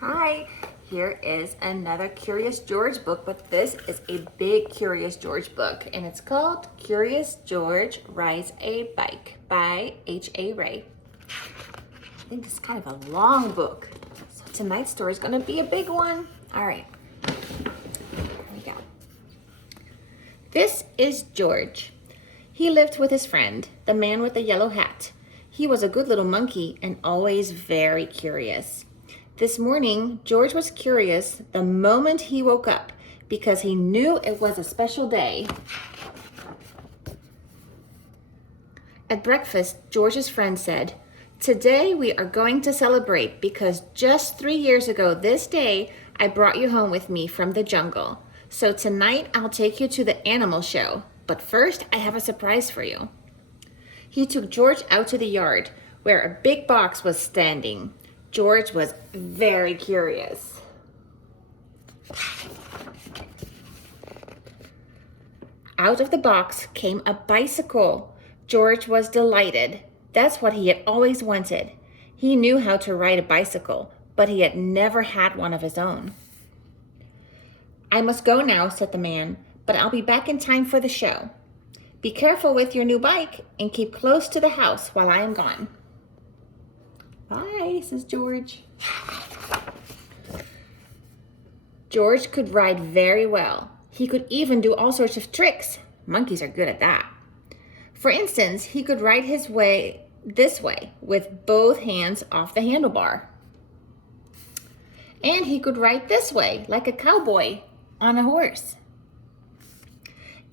Hi, here is another Curious George book, but this is a big Curious George book, and it's called Curious George Rides a Bike by H.A. Rey. I think it's kind of a long book, so tonight's story is going to be a big one. All right, here we go. This is George. He lived with his friend, the man with the yellow hat. He was a good little monkey and always very curious. This morning, George was curious the moment he woke up because he knew it was a special day. At breakfast, George's friend said, "Today we are going to celebrate because just 3 years ago this day, I brought you home with me from the jungle. So tonight I'll take you to the animal show. But first, I have a surprise for you." He took George out to the yard where a big box was standing. George was very curious. Out of the box came a bicycle. George was delighted. That's what he had always wanted. He knew how to ride a bicycle, but he had never had one of his own. "I must go now," said the man, "but I'll be back in time for the show. Be careful with your new bike and keep close to the house while I am gone." "Bye," says George. George could ride very well. He could even do all sorts of tricks. Monkeys are good at that. For instance, he could ride his way this way with both hands off the handlebar. And he could ride this way like a cowboy on a horse.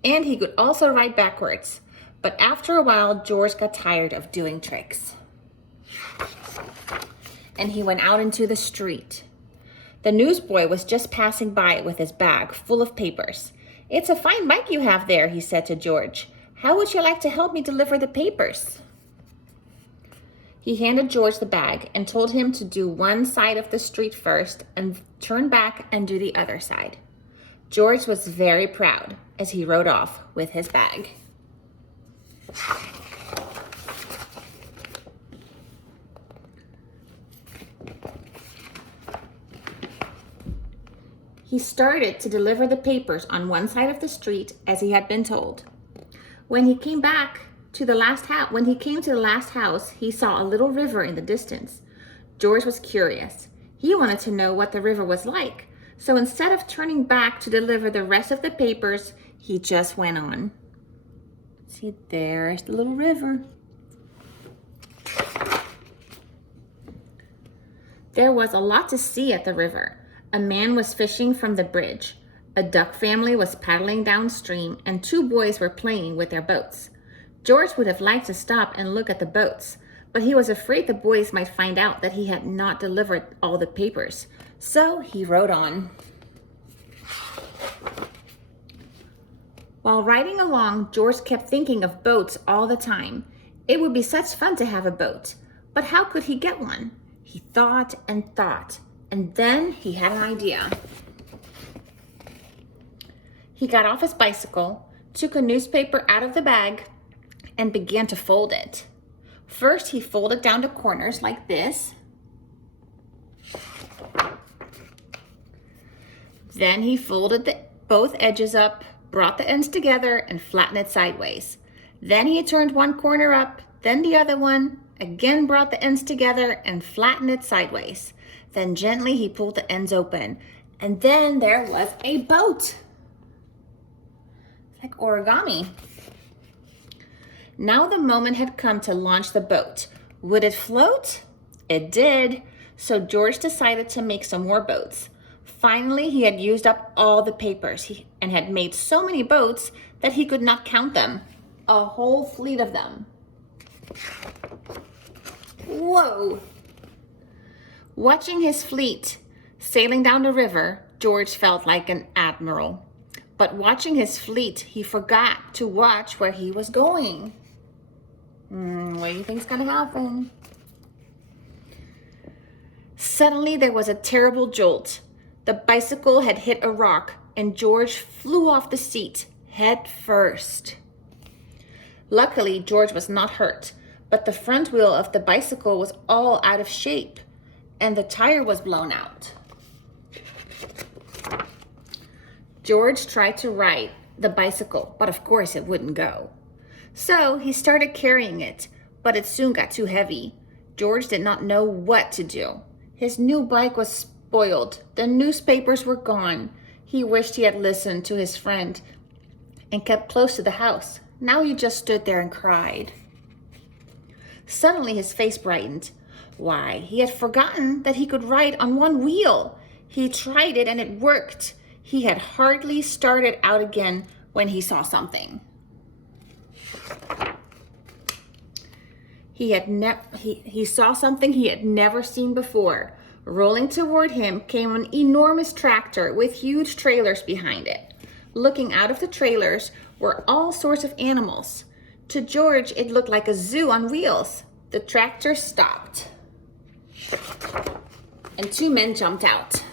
And he could also ride backwards. But after a while, George got tired of doing tricks. And he went out into the street. The newsboy was just passing by with his bag full of papers. "It's a fine bike you have there," he said to George. "How would you like to help me deliver the papers?" He handed George the bag and told him to do one side of the street first and turn back and do the other side. George was very proud as he rode off with his bag. He started to deliver the papers on one side of the street as he had been told. When he came to the last house, he saw a little river in the distance. George was curious. He wanted to know what the river was like. So instead of turning back to deliver the rest of the papers, he just went on. See, there's the little river. There was a lot to see at the river. A man was fishing from the bridge. A duck family was paddling downstream, and 2 boys were playing with their boats. George would have liked to stop and look at the boats, but he was afraid the boys might find out that he had not delivered all the papers. So he rode on. While riding along, George kept thinking of boats all the time. It would be such fun to have a boat, but how could he get one? He thought, and then he had an idea. He got off his bicycle, took a newspaper out of the bag, and began to fold it. First, he folded down to corners like this. Then he folded both edges up, brought the ends together, and flattened it sideways. Then he turned one corner up, then the other one, again brought the ends together and flattened it sideways. Then gently he pulled the ends open, and then there was a boat. It's like origami. Now the moment had come to launch the boat. Would it float? It did. So George decided to make some more boats. Finally, he had used up all the papers and had made so many boats that he could not count them. A whole fleet of them. Whoa! Watching his fleet sailing down the river, George felt like an admiral. But watching his fleet, he forgot to watch where he was going. What do you think's gonna happen? Suddenly, there was a terrible jolt. The bicycle had hit a rock, and George flew off the seat, head first. Luckily, George was not hurt, but the front wheel of the bicycle was all out of shape, and the tire was blown out. George tried to ride the bicycle, but of course it wouldn't go. So he started carrying it, but it soon got too heavy. George did not know what to do. His new bike was spoiled. The newspapers were gone. He wished he had listened to his friend and kept close to the house. Now he just stood there and cried. Suddenly his face brightened. Why, he had forgotten that he could ride on one wheel. He tried it and it worked. He had hardly started out again when he saw something. He saw something he had never seen before. Rolling toward him came an enormous tractor with huge trailers behind it. Looking out of the trailers were all sorts of animals. To George, it looked like a zoo on wheels. The tractor stopped, and two men jumped out.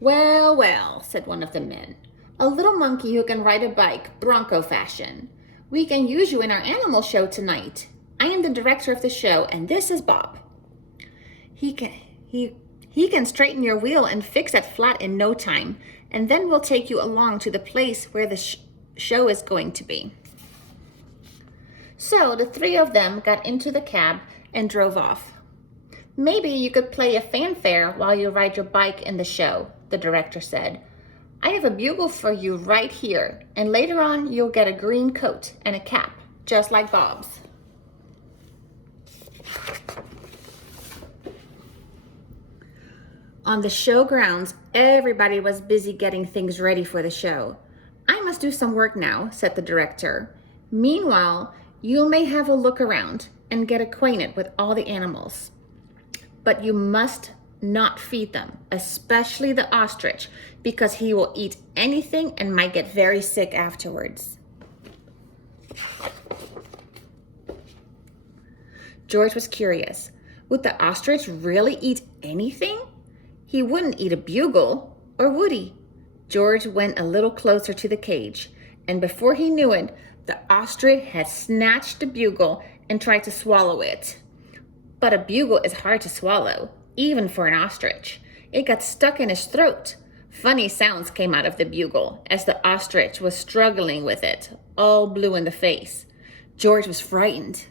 "Well, well," said one of the men. "A little monkey who can ride a bike, Bronco fashion. We can use you in our animal show tonight. I am the director of the show, and this is Bob. He can straighten your wheel and fix it flat in no time, and then we'll take you along to the place where the show is going to be." So the three of them got into the cab and drove off. "Maybe you could play a fanfare while you ride your bike in the show," the director said. "I have a bugle for you right here, and later on you'll get a green coat and a cap, just like Bob's." On the show grounds, everybody was busy getting things ready for the show. "I must do some work now," said the director. "Meanwhile, you may have a look around and get acquainted with all the animals. But you must not feed them, especially the ostrich, because he will eat anything and might get very sick afterwards." George was curious. Would the ostrich really eat anything? He wouldn't eat a bugle, or would he? George went a little closer to the cage, and before he knew it, the ostrich had snatched the bugle and tried to swallow it. But a bugle is hard to swallow, even for an ostrich. It got stuck in his throat. Funny sounds came out of the bugle as the ostrich was struggling with it, all blue in the face. George was frightened.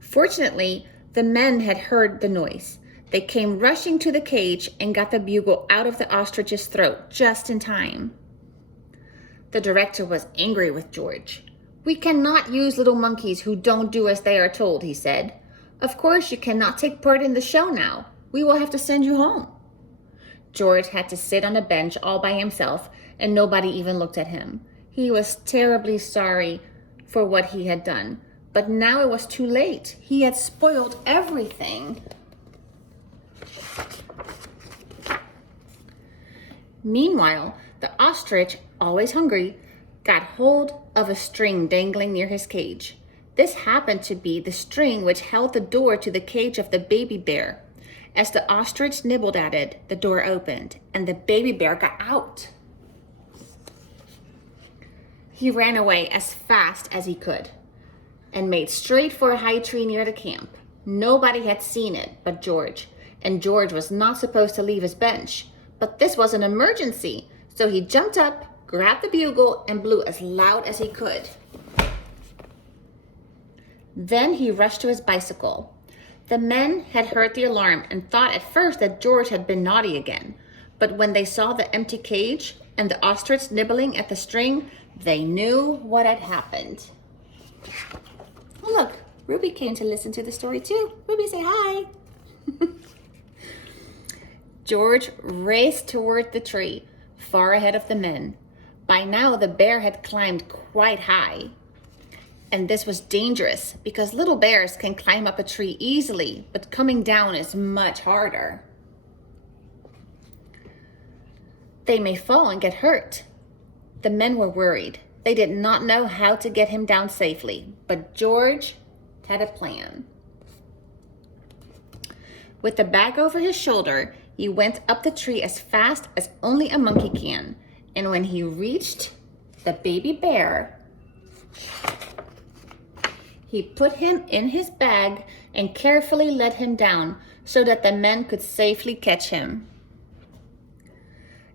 Fortunately, the men had heard the noise. They came rushing to the cage and got the bugle out of the ostrich's throat just in time. The director was angry with George. "We cannot use little monkeys who don't do as they are told," he said. "Of course you cannot take part in the show now. We will have to send you home." George had to sit on a bench all by himself, and nobody even looked at him. He was terribly sorry for what he had done, but now it was too late. He had spoiled everything. Meanwhile, the ostrich, always hungry, got hold of a string dangling near his cage. This happened to be the string which held the door to the cage of the baby bear. As the ostrich nibbled at it, the door opened, and the baby bear got out. He ran away as fast as he could and made straight for a high tree near the camp. Nobody had seen it but George, and George was not supposed to leave his bench. But this was an emergency, so he jumped up, grabbed the bugle, and blew as loud as he could. Then he rushed to his bicycle. The men had heard the alarm and thought at first that George had been naughty again. But when they saw the empty cage and the ostrich nibbling at the string, they knew what had happened. Oh, look, Ruby came to listen to the story too. Ruby, say hi. George raced toward the tree, far ahead of the men. By now, the bear had climbed quite high. And this was dangerous because little bears can climb up a tree easily, but coming down is much harder. They may fall and get hurt. The men were worried. They did not know how to get him down safely, but George had a plan. With the bag over his shoulder, he went up the tree as fast as only a monkey can. And when he reached the baby bear, He put him in his bag and carefully let him down so that the men could safely catch him.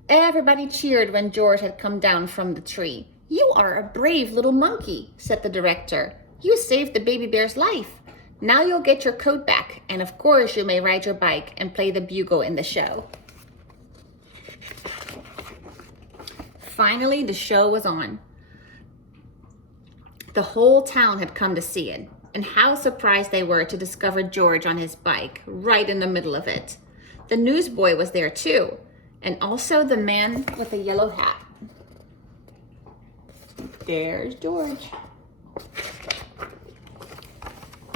Everybody cheered when George had come down from the tree. "You are a brave little monkey," said the director. "You saved the baby bear's life. Now you'll get your coat back, and of course you may ride your bike and play the bugle in the show." Finally, the show was on. The whole town had come to see it, and how surprised they were to discover George on his bike, right in the middle of it. The newsboy was there too, and also the man with the yellow hat. There's George.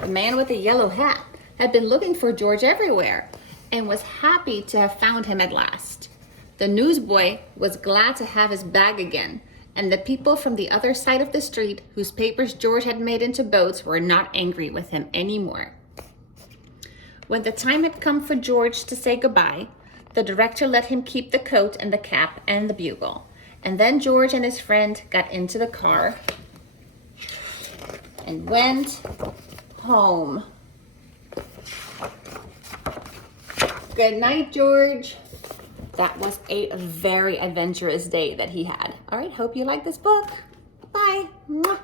The man with the yellow hat had been looking for George everywhere and was happy to have found him at last. The newsboy was glad to have his bag again, and the people from the other side of the street whose papers George had made into boats were not angry with him anymore. When the time had come for George to say goodbye, the director let him keep the coat and the cap and the bugle. And then George and his friend got into the car and went home. Good night, George. That was a very adventurous day that he had. All right, hope you like this book. Bye. Mwah.